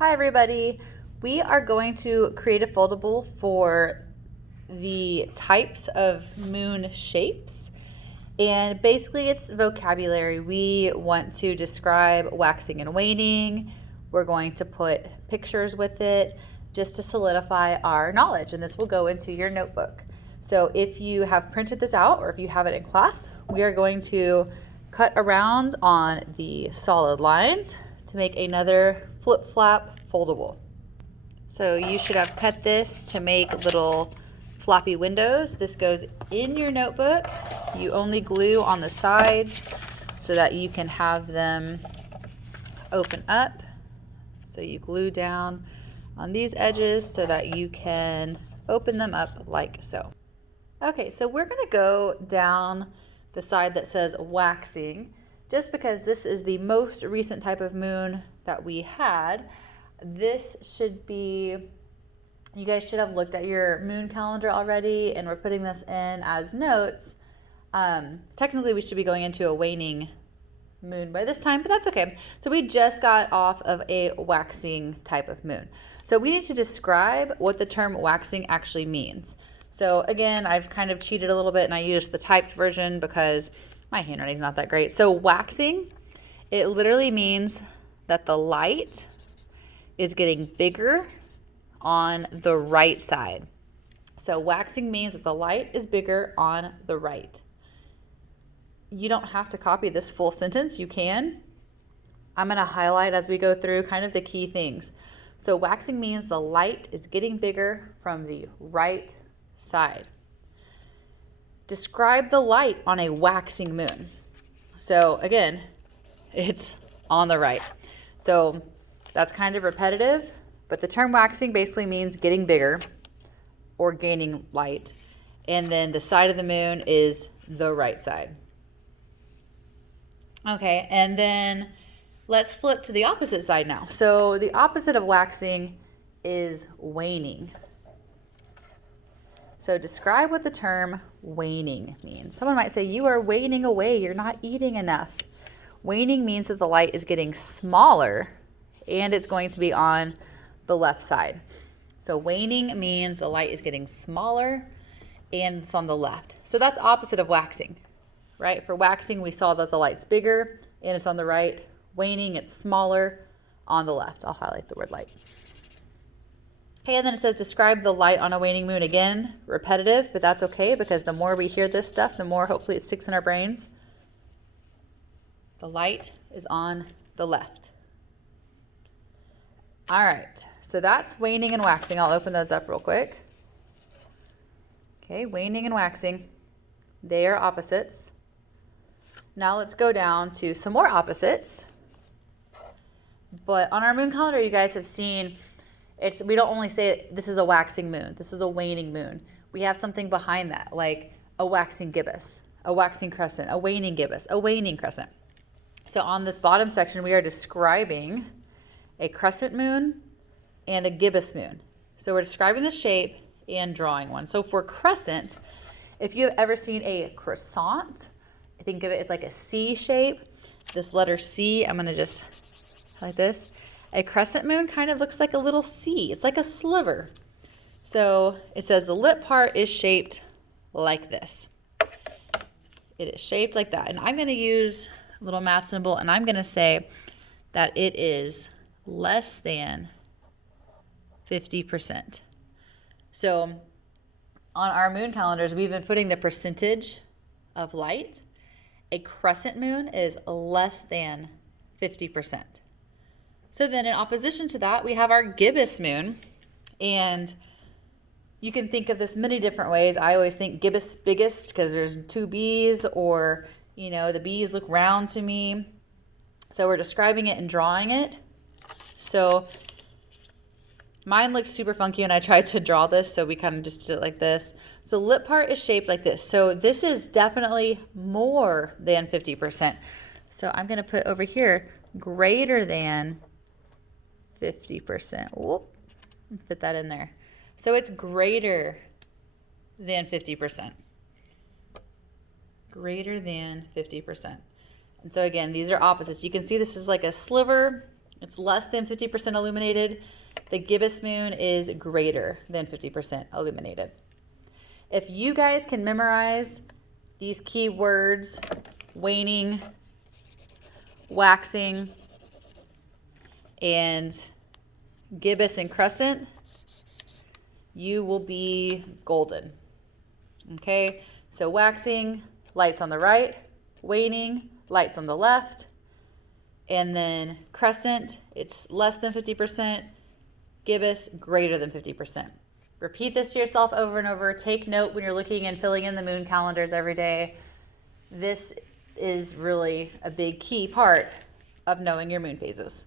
Hi everybody, we are going to create a foldable for the types of moon shapes, and basically it's vocabulary. We want to describe waxing and waning. We're going to put pictures with it just to solidify our knowledge, and this will go into your notebook. So if you have printed this out or if you have it in class, we are going to cut around on the solid lines to make another flip-flap foldable. So you should have cut this to make little floppy windows. This goes in your notebook. You only glue on the sides so that you can have them open up. So you glue down on these edges so that you can open them up like so. Okay, so we're gonna go down the side that says waxing, just because this is the most recent type of moon that we had. This should be, you guys should have looked at your moon calendar already, and we're putting this in as notes. Technically we should be going into a waning moon by this time, but that's okay. So we just got off of a waxing type of moon. So we need to describe what the term waxing actually means. So again, I've kind of cheated a little bit and I used the typed version because my handwriting's not that great. So waxing, it literally means that the light is getting bigger on the right side. So waxing means that the light is bigger on the right. You don't have to copy this full sentence, you can. I'm gonna highlight as we go through kind of the key things. So waxing means the light is getting bigger from the right side. Describe the light on a waxing moon. So again, it's on the right. So that's kind of repetitive, but the term waxing basically means getting bigger or gaining light. And then the side of the moon is the right side. Okay, and then let's flip to the opposite side now. So the opposite of waxing is waning. So describe what the term waning means. Someone might say, you are waning away, you're not eating enough. Waning means that the light is getting smaller and it's going to be on the left side. So waning means the light is getting smaller and it's on the left. So that's opposite of waxing, right? For waxing, we saw that the light's bigger and it's on the right. Waning, it's smaller on the left. I'll highlight the word light. Okay, and then it says describe the light on a waning moon. Again, repetitive, but that's okay because the more we hear this stuff, the more hopefully it sticks in our brains. The light is on the left. All right, so that's waning and waxing. I'll open those up real quick. Okay, waning and waxing, they are opposites. Now let's go down to some more opposites. But on our moon calendar, you guys have seen, we don't only say this is a waxing moon, this is a waning moon. We have something behind that, like a waxing gibbous, a waxing crescent, a waning gibbous, a waning crescent. So on this bottom section, we are describing a crescent moon and a gibbous moon. So we're describing the shape and drawing one. So for crescent, if you have ever seen a croissant, think of it, it's like a C shape. This letter C, I'm gonna just like this. A crescent moon kind of looks like a little C. It's like a sliver. So it says the lip part is shaped like this. It is shaped like that. And I'm gonna use a little math symbol and I'm gonna say that it is less than 50%. So on our moon calendars, we've been putting the percentage of light. A crescent moon is less than 50%. So then in opposition to that, we have our gibbous moon. And you can think of this many different ways. I always think gibbous biggest because there's two B's, or, you know, the B's look round to me. So we're describing it and drawing it. So mine looked super funky and I tried to draw this, so we kind of just did it like this. So the lip part is shaped like this. So this is definitely more than 50%. So I'm gonna put over here greater than 50%. Whoop, fit that in there. So it's greater than 50%. Greater than 50%. And so again, these are opposites. You can see this is like a sliver It's less than 50% illuminated. The gibbous moon is greater than 50% illuminated. If you guys can memorize these key words, waning, waxing, and gibbous and crescent, you will be golden. Okay, so waxing, lights on the right, waning, lights on the left, and then crescent, it's less than 50%, gibbous, greater than 50%. Repeat this to yourself over and over. Take note when you're looking and filling in the moon calendars every day. This is really a big key part of knowing your moon phases.